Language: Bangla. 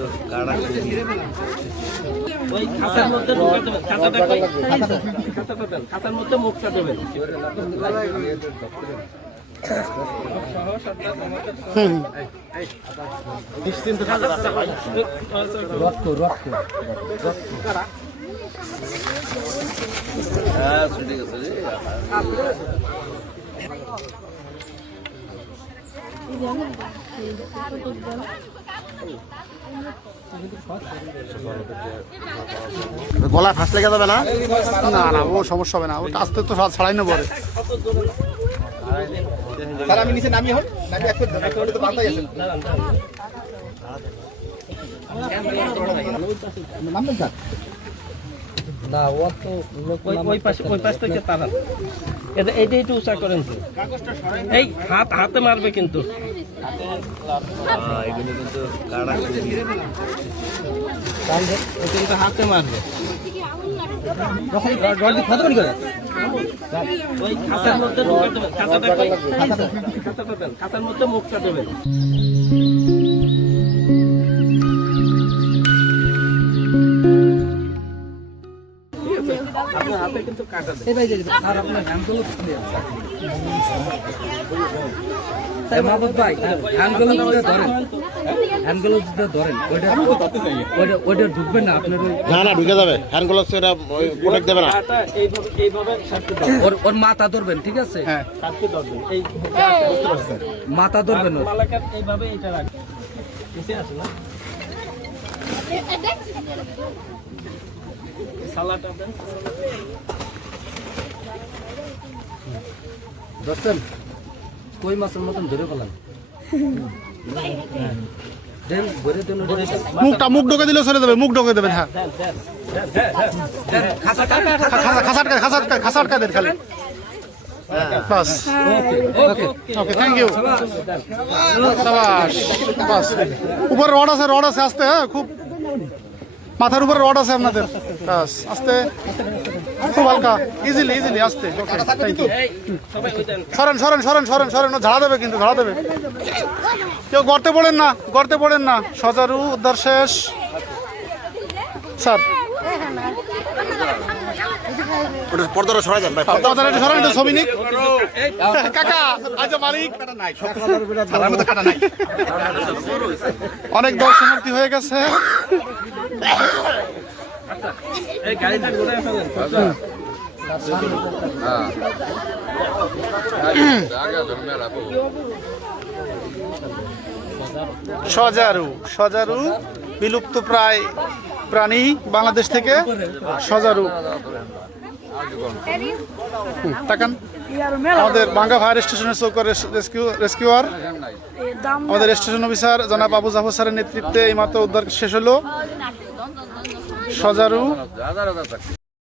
কিন্তু কাড়া ওই খাঁচার মধ্যে ঢুকাতে দেবেন, খাঁচাটা কই খাঁচাটা দেন, খাঁচার মধ্যে মুখটা দেবেন। হ্যাঁ ছুটে গেছে রে। গলায় ফাঁস লেগে যাবে না? না না, ও সমস্যা হবে না, ওটা আস্তে তো ছাড়াই নেবো। আমি নিচে নামি হন নামবেন স্যার না ও তো ওই পাশ থেকে তাড়ান। এইটা একটু উঁচা করেন তো, এই হাতে মারবে কিন্তু এগুলো কিন্তু কাড়া কিন্তু হাতে মারবে। ওই খাঁচার মধ্যে ঢুকাতে দেবেন, খাঁচাটা কই খাঁচাটা দেন, খাঁচার মধ্যে মুখটা দেবেন। আপনার হাতে কিন্তু কাটা দেয়। আর আপনার হ্যান্ডগুলো মাহবুব ভাই হ্যান্ডগুলো ধরেন, হ্যান্ডগুলো ধরেন, ওইটা ঢুকবেন না আপনার। না না, ঢুকে যাবে, হ্যান্ড গ্লাভস এটা প্রোটেক্ট দেবে না। এইভাবে সাথে ওর মাথা ধরবেন, ঠিক আছে? হ্যাঁ, সাথে ধরবেন, এই মাথা ধরবেন ওর। মালাকার এইভাবে এটা রাখবেন, নিচে আসে না সালাটা দেন। ধরছেন কই মাছের মতন ধরে ফেলান, দেন ভরে দেন। মুখ ঢোকে দিলে চলে যাবে, মুখ ঢোকে দেবেন। হ্যাঁ, খাসার কাদের খালি বাস। ওকে, থ্যাংক ইউ। বাস, উপরে রড আছে আস্তে। হ্যাঁ, খুব মাথার উপরে রড আছে আপনাদের। বাস, আস্তে, খুব হালকা, ইজিলি আস্তে। সরেন, ঝাড়া দেবে কিন্তু, ঝাড়া দেবে। কেউ গর্তে পড়েন না। সজারু উদ্ধার শেষ স্যার। পর্দাটা সরাই যান ভাই, পর্দাটা একটু সরান, একটু ছবি নিক। কাকা আজ মালিক অনেক দর্শনার্থী হয়ে গেছে। এই গাড়িটা ঘুরে ফেলেন। সজারু বিলুপ্ত প্রায় প্রাণী বাংলাদেশ থেকে। সজারু তাকান, আমাদের বাঙ্গা ফায়ার স্টেশনের চৌকার রেস্কিউয়ার, আমাদের স্টেশন অফিসার জনাব আবু জাফর স্যারের নেতৃত্বে এই মাত্র উদ্ধার শেষ হলো। সজারু